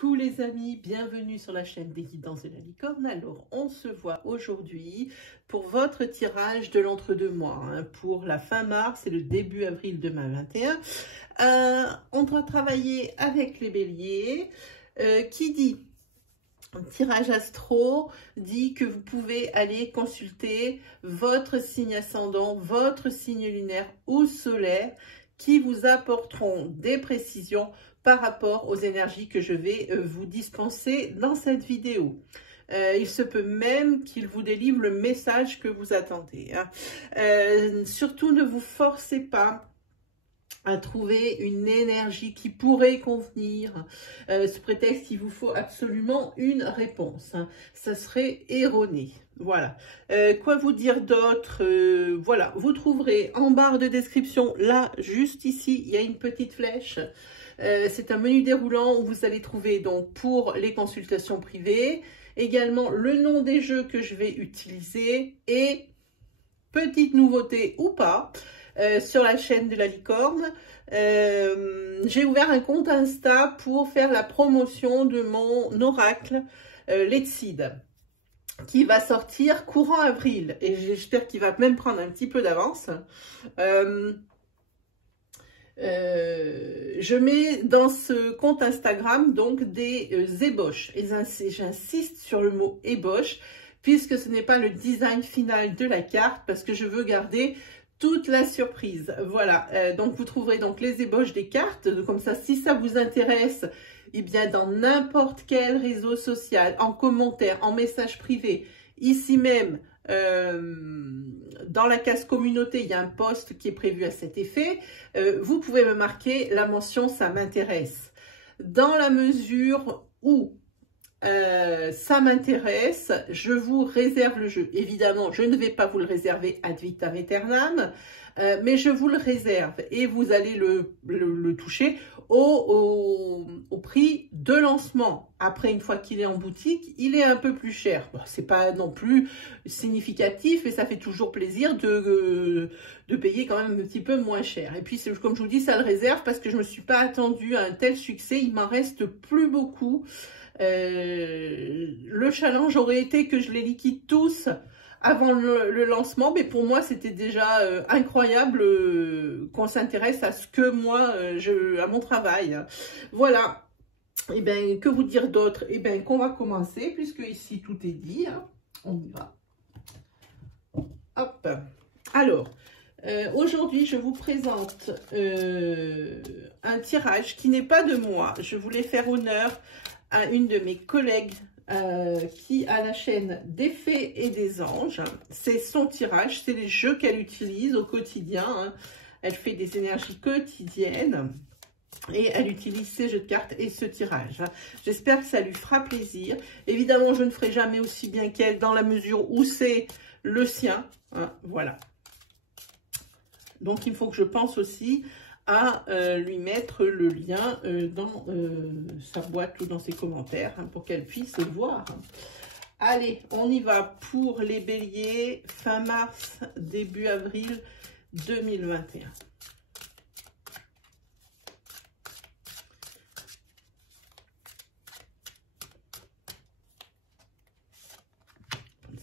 Coucou les amis, bienvenue sur la chaîne des guidances de la licorne. Alors on se voit aujourd'hui pour votre tirage de l'entre-deux-mois, pour la fin mars et le début avril 2021. On doit travailler avec les béliers, qui dit tirage astro, dit que vous pouvez aller consulter votre signe ascendant, votre signe lunaire ou solaire, qui vous apporteront des précisions par rapport aux énergies que je vais vous dispenser dans cette vidéo. Il se peut même qu'il vous délivre le message que vous attendez. Surtout, ne vous forcez pas à trouver une énergie qui pourrait convenir. Sous prétexte qu'il vous faut absolument une réponse. Ça serait erroné. Voilà. Quoi vous dire d'autre? Voilà, vous trouverez en barre de description, là, juste ici, il y a une petite flèche. C'est un menu déroulant où vous allez trouver donc pour les consultations privées, également le nom des jeux que je vais utiliser et, petite nouveauté ou pas, sur la chaîne de la licorne, j'ai ouvert un compte Insta pour faire la promotion de mon oracle Letseed, qui va sortir courant avril, et j'espère qu'il va même prendre un petit peu d'avance. Je mets dans ce compte Instagram donc des ébauches, et j'insiste sur le mot ébauche, puisque ce n'est pas le design final de la carte, parce que je veux garder toute la surprise. Voilà, donc vous trouverez donc les ébauches des cartes, comme ça si ça vous intéresse, eh bien dans n'importe quel réseau social, en commentaire, en message privé, ici même, dans la case communauté, il y a un post qui est prévu à cet effet. Vous pouvez me marquer la mention « ça m'intéresse ». Dans la mesure où ça m'intéresse, je vous réserve le jeu. Évidemment, je ne vais pas vous le réserver ad vitam aeternam, mais je vous le réserve et vous allez le toucher au prix de lancement. Après, une fois qu'il est en boutique, il est un peu plus cher. Bon, c'est pas non plus significatif et ça fait toujours plaisir de payer quand même un petit peu moins cher. Et puis, comme je vous dis, ça le réserve parce que je ne me suis pas attendue à un tel succès. Il m'en reste plus beaucoup. Le challenge aurait été que je les liquide tous avant le lancement, mais pour moi c'était déjà incroyable qu'on s'intéresse à ce que moi à mon travail. Voilà. Et bien, que vous dire d'autre? Et bien, qu'on va commencer, puisque ici tout est dit, hein. On y va. Hop. Alors, aujourd'hui, je vous présente un tirage qui n'est pas de moi. Je voulais faire honneur à une de mes collègues qui a la chaîne des fées et des anges. C'est son tirage, c'est les jeux qu'elle utilise au quotidien, hein. Elle fait des énergies quotidiennes et elle utilise ces jeux de cartes et ce tirage. J'espère que ça lui fera plaisir. Évidemment, je ne ferai jamais aussi bien qu'elle dans la mesure où c'est le sien, hein, voilà. Donc, il faut que je pense aussi à lui mettre le lien dans sa boîte ou dans ses commentaires, hein, pour qu'elle puisse voir. Allez, on y va pour les béliers, fin mars, début avril 2021.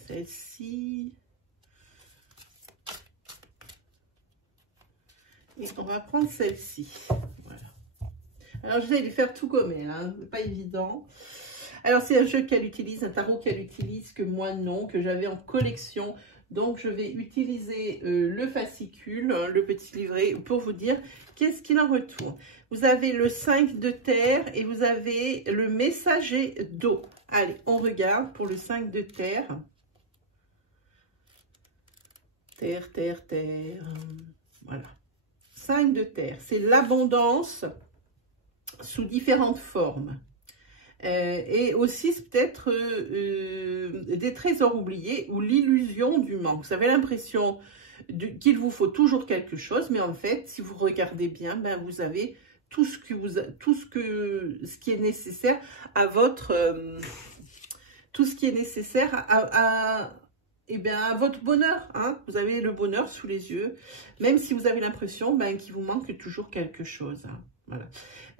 Celle-ci. Et on va prendre celle-ci. Voilà. Alors, j'essaie de faire tout comme elle, hein, c'est pas évident. Alors, c'est un jeu qu'elle utilise, un tarot qu'elle utilise, que moi non, que j'avais en collection. Donc, je vais utiliser le fascicule, le petit livret, pour vous dire qu'est-ce qu'il en retourne. Vous avez le 5 de terre et vous avez le messager d'eau. Allez, on regarde pour le 5 de terre. Terre, terre, terre. Voilà. 5 de terre, c'est l'abondance sous différentes formes. Et aussi peut-être des trésors oubliés ou l'illusion du manque. Vous avez l'impression qu'il vous faut toujours quelque chose, mais en fait, si vous regardez bien, ben, vous avez tout ce qui est nécessaire à votre eh bien, à votre bonheur, hein. Vous avez le bonheur sous les yeux, même si vous avez l'impression qu'il vous manque toujours quelque chose, hein. Voilà.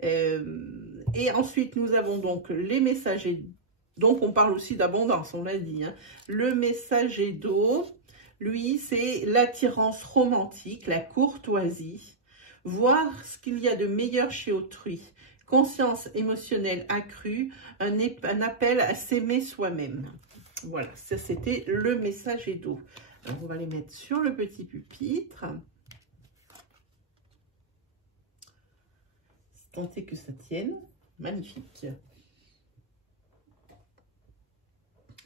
Et ensuite, nous avons donc les messagers. Donc, on parle aussi d'abondance, on l'a dit. Hein. Le messager d'eau, lui, c'est l'attirance romantique, la courtoisie, voir ce qu'il y a de meilleur chez autrui, conscience émotionnelle accrue, un appel à s'aimer soi-même. Voilà, ça c'était le messager d'eau. Alors, on va les mettre sur le petit pupitre. Tenter que ça tienne. Magnifique.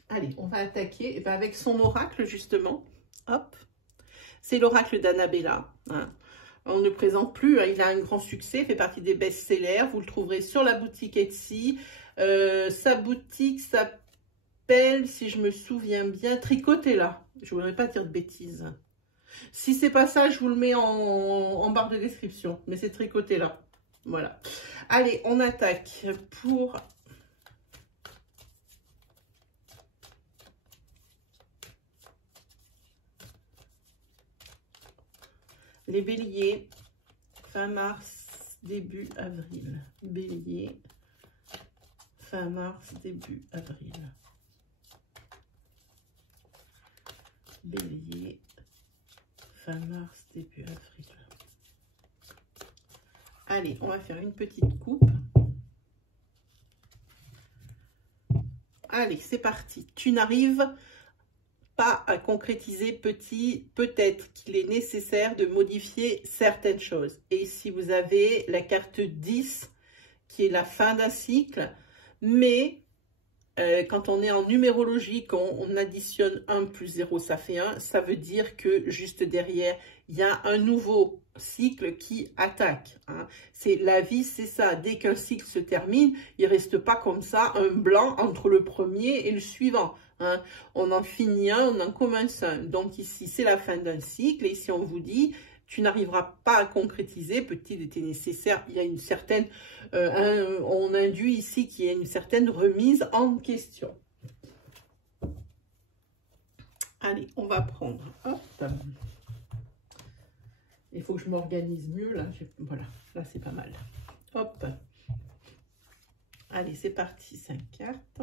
Allez, on va attaquer avec son oracle, justement. Hop. C'est l'oracle d'Annabella. Hein. On ne présente plus. Hein. Il a un grand succès, fait partie des best-sellers. Vous le trouverez sur la boutique Etsy. Sa boutique s'appelle, si je me souviens bien, Tricotella. Je ne voudrais pas dire de bêtises. Si c'est pas ça, je vous le mets en barre de description. Mais c'est Tricotella. Voilà. Allez, on attaque pour... les béliers, fin mars, début avril. Bélier, fin mars, début avril. Bélier, fin mars, début avril. Allez, on va faire une petite coupe. Allez, c'est parti. Tu n'arrives pas à concrétiser petit. Peut-être qu'il est nécessaire de modifier certaines choses. Et ici, vous avez la carte 10, qui est la fin d'un cycle. Mais quand on est en numérologie, quand on additionne 1 plus 0, ça fait 1. Ça veut dire que juste derrière, il y a un nouveau cycle qui attaque. Hein. C'est la vie, c'est ça. Dès qu'un cycle se termine, il ne reste pas comme ça un blanc entre le premier et le suivant. Hein. On en finit un, on en commence un. Donc ici, c'est la fin d'un cycle. Et ici, on vous dit, tu n'arriveras pas à concrétiser. Peut-il était nécessaire. Il y a une certaine... on induit ici qu'il y a une certaine remise en question. Allez, on va prendre... Hop. Il faut que je m'organise mieux, là. Voilà, là, c'est pas mal. Hop. Allez, c'est parti. 5 cartes.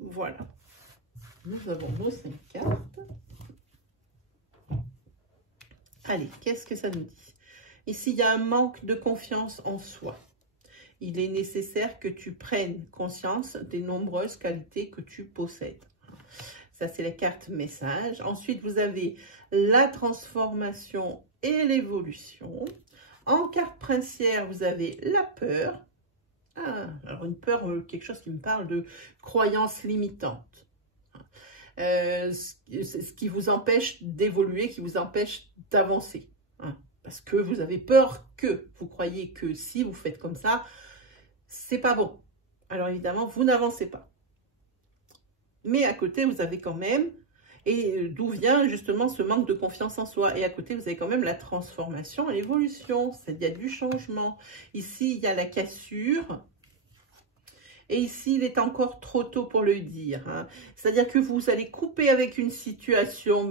Voilà. Nous avons nos 5 cartes. Allez, qu'est-ce que ça nous dit? Ici, il y a un manque de confiance en soi. Il est nécessaire que tu prennes conscience des nombreuses qualités que tu possèdes. Ça, c'est la carte message. Ensuite, vous avez la transformation et l'évolution. En carte princière, vous avez la peur. Ah, alors une peur, quelque chose qui me parle de croyances limitantes. Ce qui vous empêche d'évoluer, qui vous empêche d'avancer. Hein, parce que vous avez peur que, vous croyez que si vous faites comme ça, c'est pas bon. Alors évidemment, vous n'avancez pas. Mais à côté, vous avez quand même, et d'où vient justement ce manque de confiance en soi. Et à côté, vous avez quand même la transformation et l'évolution. Il y a du changement. Ici, il y a la cassure. Et ici, il est encore trop tôt pour le dire. Hein. C'est-à-dire que vous allez couper avec une situation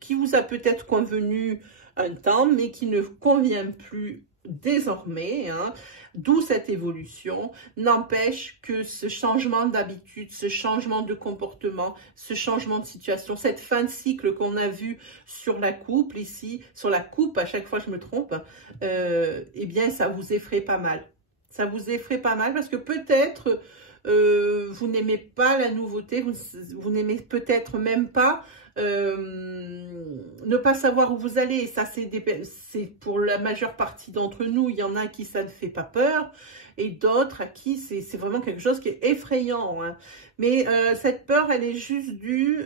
qui vous a peut-être convenu un temps, mais qui ne vous convient plus désormais. Hein. D'où cette évolution. N'empêche que ce changement d'habitude, ce changement de comportement, ce changement de situation, cette fin de cycle qu'on a vu sur la coupe ici, sur la coupe, à chaque fois je me trompe, eh bien ça vous effraie pas mal. Ça vous effraie pas mal parce que peut-être vous n'aimez pas la nouveauté, vous n'aimez peut-être même pas ne pas savoir où vous allez. Et ça, c'est pour la majeure partie d'entre nous. Il y en a à qui ça ne fait pas peur et d'autres à qui c'est vraiment quelque chose qui est effrayant. Hein. Mais cette peur, elle est juste due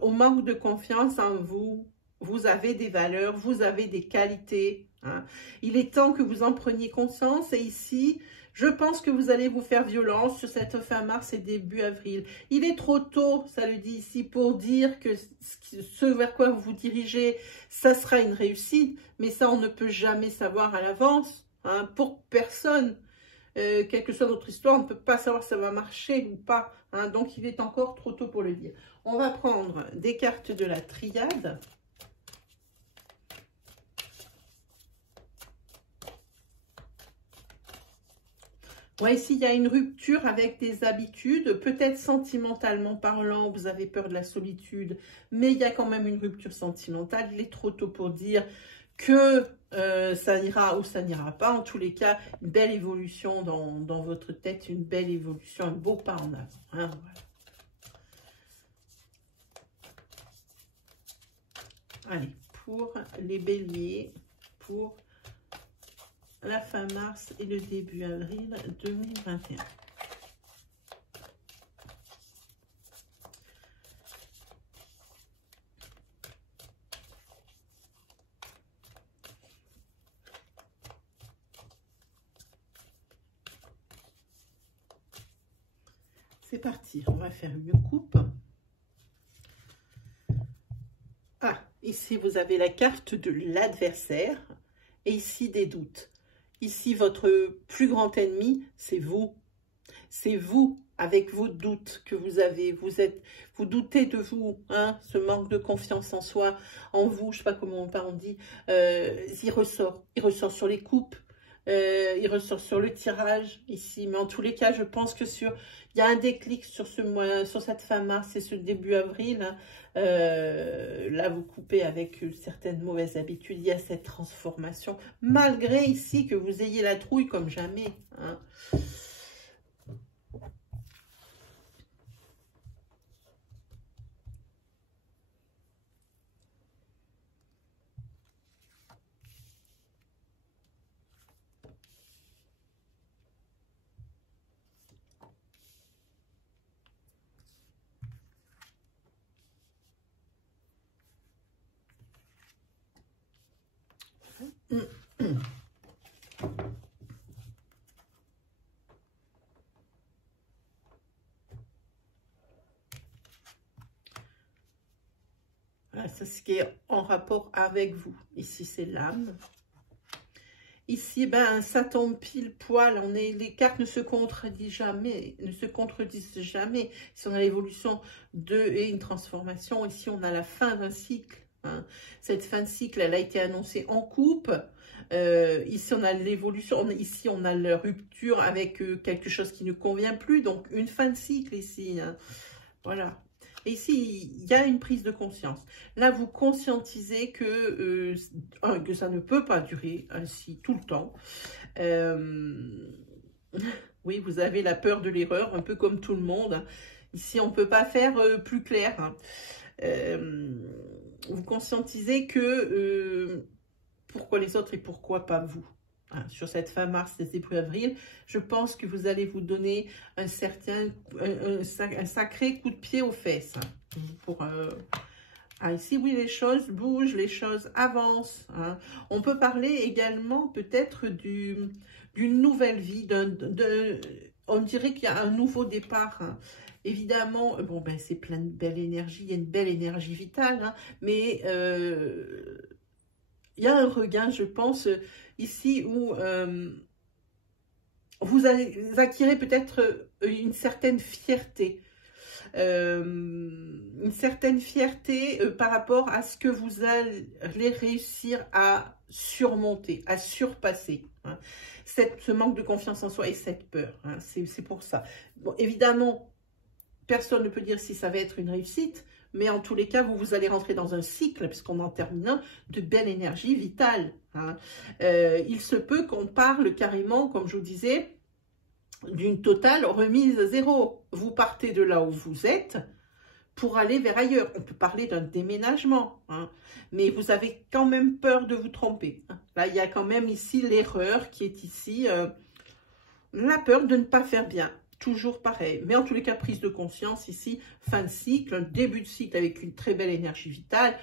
au manque de confiance en vous. vous avez des valeurs, vous avez des qualités. Hein. Il est temps que vous en preniez conscience. Et ici, je pense que vous allez vous faire violence sur cette fin mars et début avril. Il est trop tôt, ça le dit ici, pour dire que ce vers quoi vous vous dirigez, ça sera une réussite. Mais ça, on ne peut jamais savoir à l'avance. Hein, pour personne. Quelle que soit notre histoire, on ne peut pas savoir si ça va marcher ou pas. Hein, donc, il est encore trop tôt pour le dire. On va prendre des cartes de la triade. Ouais, ici, il y a une rupture avec des habitudes, peut-être sentimentalement parlant, vous avez peur de la solitude, mais il y a quand même une rupture sentimentale. Il est trop tôt pour dire que ça ira ou ça n'ira pas. En tous les cas, une belle évolution dans votre tête, une belle évolution, un beau pas en avant. Hein, voilà. Allez, pour les béliers, pour la fin mars et le début avril 2021. C'est parti, on va faire une coupe. Ah, ici vous avez la carte de l'adversaire et ici des doutes. Ici, votre plus grand ennemi, c'est vous. C'est vous, avec vos doutes que vous avez. Vous doutez de vous, hein, ce manque de confiance en soi, en vous, je ne sais pas comment on dit. Il ressort sur les coupes. Il ressort sur le tirage ici, mais en tous les cas, je pense que il y a un déclic sur ce mois, sur cette fin mars et ce début avril. Hein. Là, vous coupez avec certaines mauvaises habitudes. Il y a cette transformation, malgré ici que vous ayez la trouille comme jamais. Hein. Voilà, c'est ce qui est en rapport avec vous. Ici, c'est l'âme. Ici, ben, ça tombe pile poil. Les cartes ne se contredisent jamais. Si on a l'évolution et une transformation, ici, on a la fin d'un cycle. Hein. Cette fin de cycle, elle a été annoncée en coupe. Ici, on a l'évolution. Ici, on a la rupture avec quelque chose qui ne convient plus. Donc, une fin de cycle ici. Hein. Voilà. Et ici, il y a une prise de conscience. Là, vous conscientisez que ça ne peut pas durer ainsi tout le temps. Oui, vous avez la peur de l'erreur, un peu comme tout le monde. Hein. Ici, on ne peut pas faire plus clair. Hein. Vous conscientisez que pourquoi les autres et pourquoi pas vous. Hein, sur cette fin mars et début avril, je pense que vous allez vous donner un sacré coup de pied aux fesses. Hein, ici, oui, les choses bougent, les choses avancent. Hein. On peut parler également peut-être d'une nouvelle vie, on dirait qu'il y a un nouveau départ. Hein. Évidemment, bon, ben, c'est plein de belle énergie, il y a une belle énergie vitale, hein, mais il y a un regain, je pense, ici où vous acquérez peut-être une certaine fierté. Par rapport à ce que vous allez réussir à surmonter, à surpasser. Hein. Ce manque de confiance en soi et cette peur. Hein, c'est pour ça. Bon, évidemment, personne ne peut dire si ça va être une réussite, mais en tous les cas, vous allez rentrer dans un cycle, puisqu'on en termine un, de belle énergie vitale. Hein. Il se peut qu'on parle carrément, comme je vous disais, d'une totale remise à zéro. Vous partez de là où vous êtes pour aller vers ailleurs. On peut parler d'un déménagement, hein, mais vous avez quand même peur de vous tromper. Hein. Là, il y a quand même ici l'erreur qui est ici, la peur de ne pas faire bien. Toujours pareil. Mais en tous les cas, prise de conscience ici, fin de cycle, un début de cycle avec une très belle énergie vitale.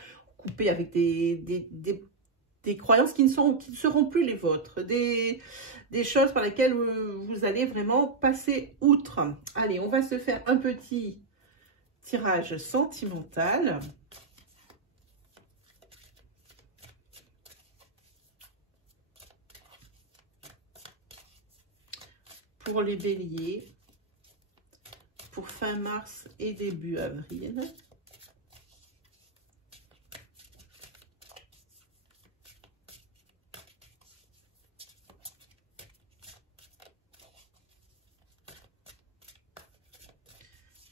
couper avec des croyances qui ne seront plus les vôtres, des choses par lesquelles vous allez vraiment passer outre. Allez, on va se faire un petit tirage sentimental. Pour les béliers, pour fin mars et début avril.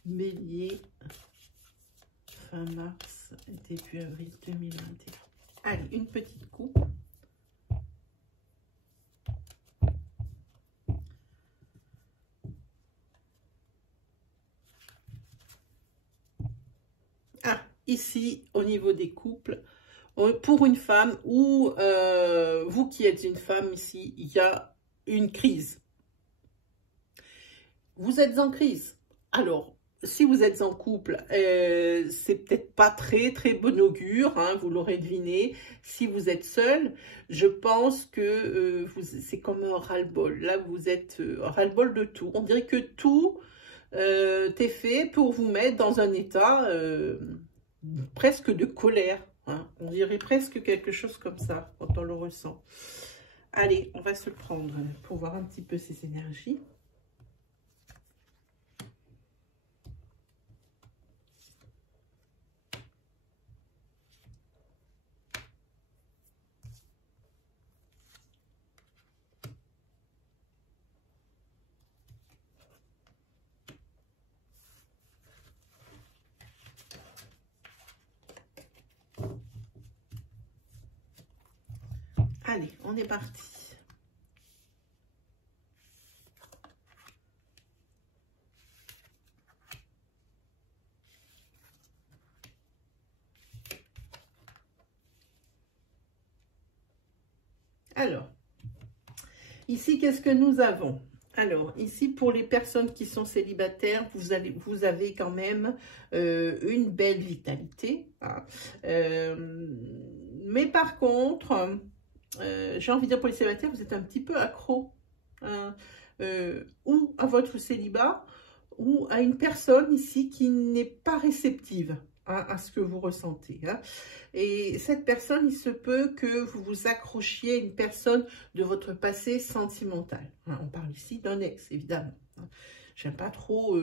Bélier, fin mars et début avril 2021. Allez, une petite coupe. Ici, au niveau des couples, pour une femme ou vous qui êtes une femme, ici, il y a une crise. Vous êtes en crise. Alors, si vous êtes en couple, c'est peut-être pas très bon augure, hein, vous l'aurez deviné. Si vous êtes seul, je pense que c'est comme un ras-le-bol. Là, vous êtes ras-le-bol de tout. On dirait que tout est fait pour vous mettre dans un état presque de colère, hein. On dirait presque quelque chose comme ça quand on le ressent. Allez, on va se le prendre pour voir un petit peu ces énergies. Allez, on est parti. Alors, ici, qu'est-ce que nous avons? Alors, ici, pour les personnes qui sont célibataires, vous avez quand même une belle vitalité, hein. Mais par contre, j'ai envie de dire pour les célibataires, vous êtes un petit peu accro, hein, ou à votre célibat, ou à une personne ici qui n'est pas réceptive à ce que vous ressentez, hein. Et cette personne, il se peut que vous vous accrochiez à une personne de votre passé sentimental, hein. On parle ici d'un ex, évidemment, hein. J'aime pas trop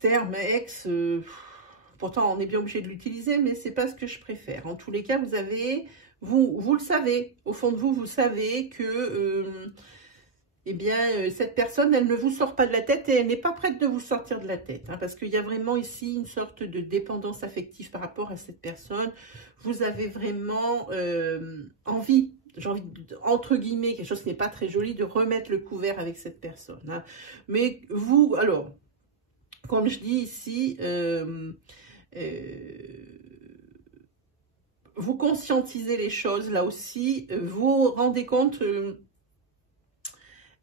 terme ex, pourtant on est bien obligé de l'utiliser, mais c'est pas ce que je préfère. En tous les cas, vous le savez, au fond de vous, vous savez que eh bien, cette personne, elle ne vous sort pas de la tête et elle n'est pas prête de vous sortir de la tête, hein, parce qu'il y a vraiment ici une sorte de dépendance affective par rapport à cette personne. Vous avez vraiment envie, j'ai envie de, entre guillemets, quelque chose qui n'est pas très joli, de remettre le couvert avec cette personne, hein. Mais vous, alors, comme je dis ici, vous conscientisez les choses, là aussi, vous vous rendez compte...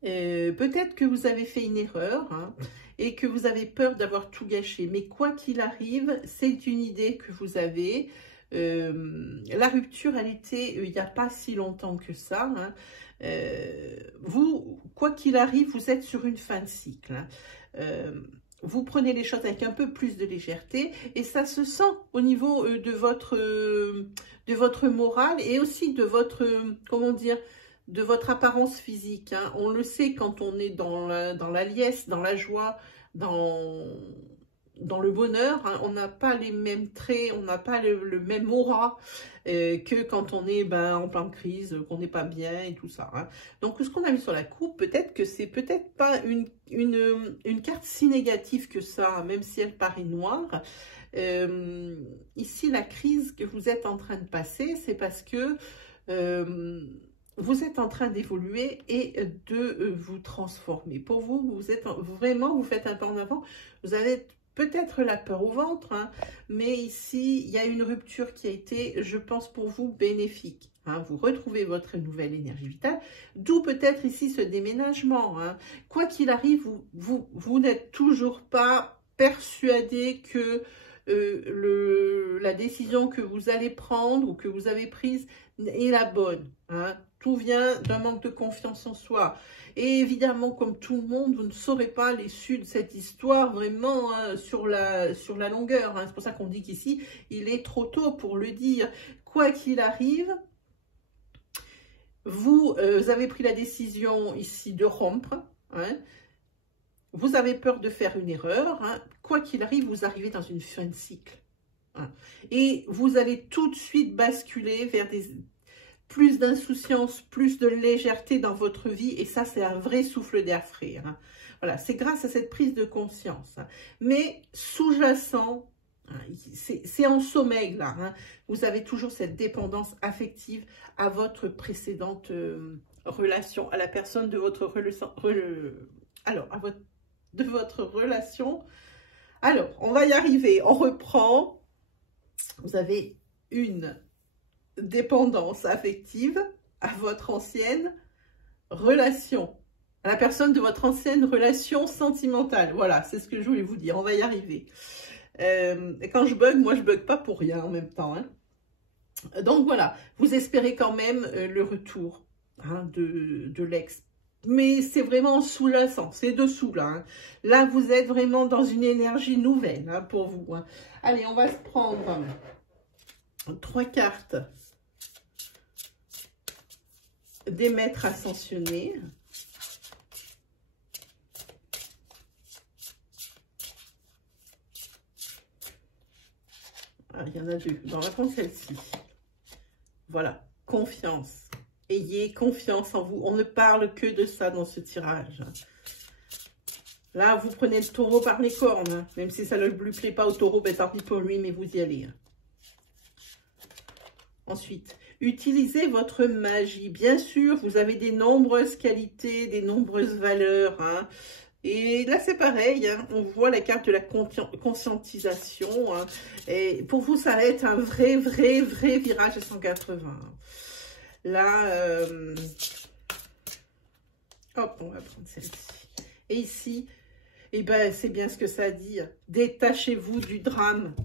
peut-être que vous avez fait une erreur, hein, et que vous avez peur d'avoir tout gâché. Mais quoi qu'il arrive, c'est une idée que vous avez. La rupture, elle était il n'y a pas si longtemps que ça, hein. Vous, quoi qu'il arrive, vous êtes sur une fin de cycle, hein. Vous prenez les choses avec un peu plus de légèreté et ça se sent au niveau de votre morale et aussi de votre, comment dire, de votre apparence physique, hein. On le sait quand on est dans la liesse, dans la joie, dans le bonheur, hein. On n'a pas les mêmes traits, on n'a pas le même aura que quand on est en pleine crise, qu'on n'est pas bien et tout ça, hein. Donc ce qu'on a vu sur la coupe, peut-être que c'est peut-être pas une carte si négative que ça, même si elle paraît noire. Ici, la crise que vous êtes en train de passer, c'est parce que vous êtes en train d'évoluer et de vous transformer. Pour vous, vous faites un pas en avant. Vous avez peut-être la peur au ventre, hein, mais ici, il y a une rupture qui a été, je pense, pour vous, bénéfique, hein. Vous retrouvez votre nouvelle énergie vitale, d'où peut-être ici ce déménagement, hein. Quoi qu'il arrive, vous n'êtes toujours pas persuadé que la décision que vous allez prendre ou que vous avez prise est la bonne. Hein. Tout vient d'un manque de confiance en soi. Et évidemment, comme tout le monde, vous ne saurez pas l'issue de cette histoire vraiment hein, sur la longueur. Hein. C'est pour ça qu'on dit qu'ici, il est trop tôt pour le dire. Quoi qu'il arrive, vous avez pris la décision ici de rompre. Hein. Vous avez peur de faire une erreur. Hein. Quoi qu'il arrive, vous arrivez dans une fin de cycle. Hein. Et vous allez tout de suite basculer vers plus d'insouciance, plus de légèreté dans votre vie. Et ça, c'est un vrai souffle d'air frais. Hein. Voilà, c'est grâce à cette prise de conscience. Hein. Mais sous-jacent, hein, c'est en sommeil là. Hein. Vous avez toujours cette dépendance affective à votre précédente relation, à la personne de votre relation. De votre relation. Alors, on va y arriver. On reprend. Vous avez une dépendance affective à votre ancienne relation, à la personne de votre ancienne relation sentimentale. Voilà, c'est ce que je voulais vous dire. On va y arriver. Et quand je bug, moi je bug pas pour rien en même temps. Hein. Donc voilà, vous espérez quand même le retour hein, de l'ex. Mais c'est vraiment sous-jacent, c'est dessous là. Hein. Là, vous êtes vraiment dans une énergie nouvelle hein, pour vous. Hein. Allez, on va se prendre 3 cartes des maîtres ascensionnés. Ah, il y en a 2. On va prendre celle-ci. Voilà, confiance. Ayez confiance en vous. On ne parle que de ça dans ce tirage. Là, vous prenez le taureau par les cornes. Même si ça ne lui plaît pas au taureau, ben, tant pis pour lui, mais vous y allez. Ensuite, utilisez votre magie. Bien sûr, vous avez des nombreuses qualités, des nombreuses valeurs. Hein. Et là, c'est pareil. Hein. On voit la carte de la conscientisation. Hein. Et pour vous, ça va être un vrai virage à 180. Là, hop, on va prendre celle-ci. Et ici, eh ben, c'est bien ce que ça dit. Détachez-vous du drame.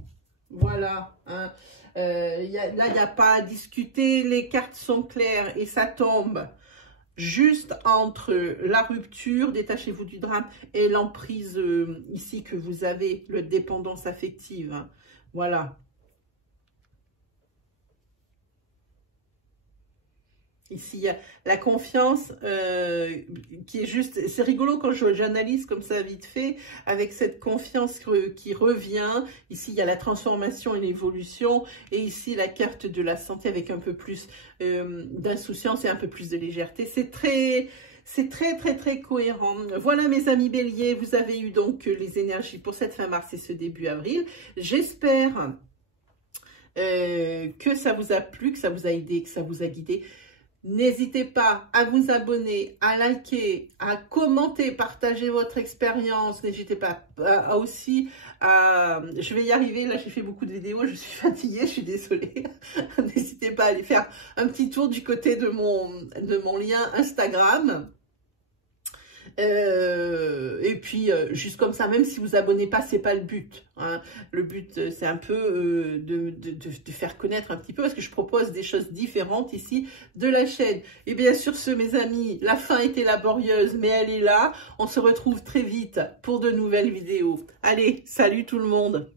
Voilà. Hein. Là, il n'y a pas à discuter. Les cartes sont claires et ça tombe juste entre la rupture, détachez-vous du drame, et l'emprise ici que vous avez, la dépendance affective. Hein. Voilà. Ici, il y a la confiance qui est juste... C'est rigolo quand j'analyse comme ça vite fait, avec cette confiance qui revient. Ici, il y a la transformation et l'évolution. Et ici, la carte de la santé avec un peu plus d'insouciance et un peu plus de légèreté. C'est très cohérent. Voilà mes amis béliers, vous avez eu donc les énergies pour cette fin mars et ce début avril. J'espère que ça vous a plu, que ça vous a aidé, que ça vous a guidé. N'hésitez pas à vous abonner, à liker, à commenter, partager votre expérience. N'hésitez pas aussi à... Je vais y arriver, là j'ai fait beaucoup de vidéos, je suis fatiguée, je suis désolée. N'hésitez pas à aller faire un petit tour du côté de mon lien Instagram. Et puis juste comme ça, même si vous abonnez pas, c'est pas le but. Hein. Le but, c'est un peu de faire connaître un petit peu, parce que je propose des choses différentes ici de la chaîne. Et bien sûr, mes amis, la fin était laborieuse, mais elle est là. On se retrouve très vite pour de nouvelles vidéos. Allez, salut tout le monde!